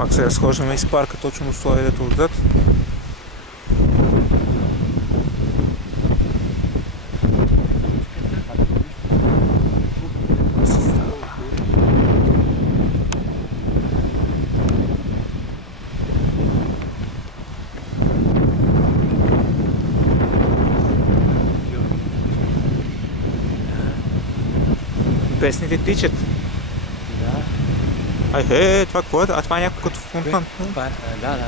Пак се разхождаме из парка точно до това, дето отзад. Песните тичат. Да. Ай, това какво е? А това е някакво като фонтан. Да.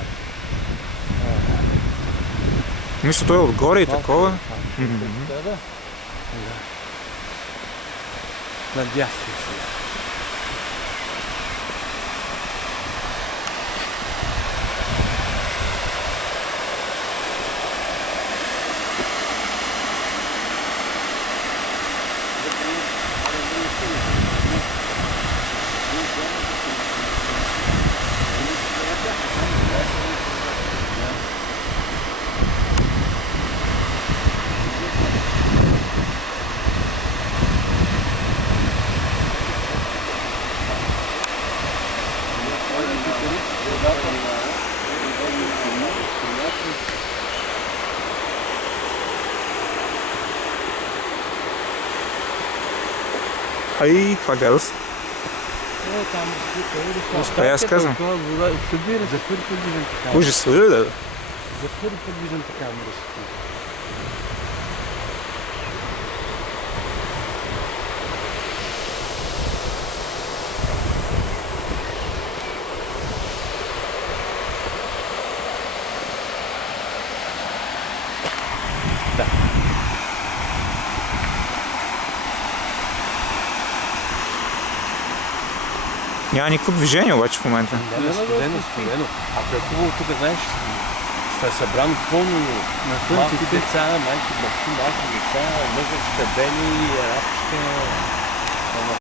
Мисля, той е отгоре и такова. Да. Надясно си. Ай, това гледал си. Успя, аз казвам. Събира, за първи път виждам такава. Ужас, да. За първи път виждам такава мръсота. Да. Няма никакво движение обаче в момента. Студено. Ако е хубаво тук, знаеш, сте събрано пълно малки деца, малки деца, мъжечка, бели, арабчета.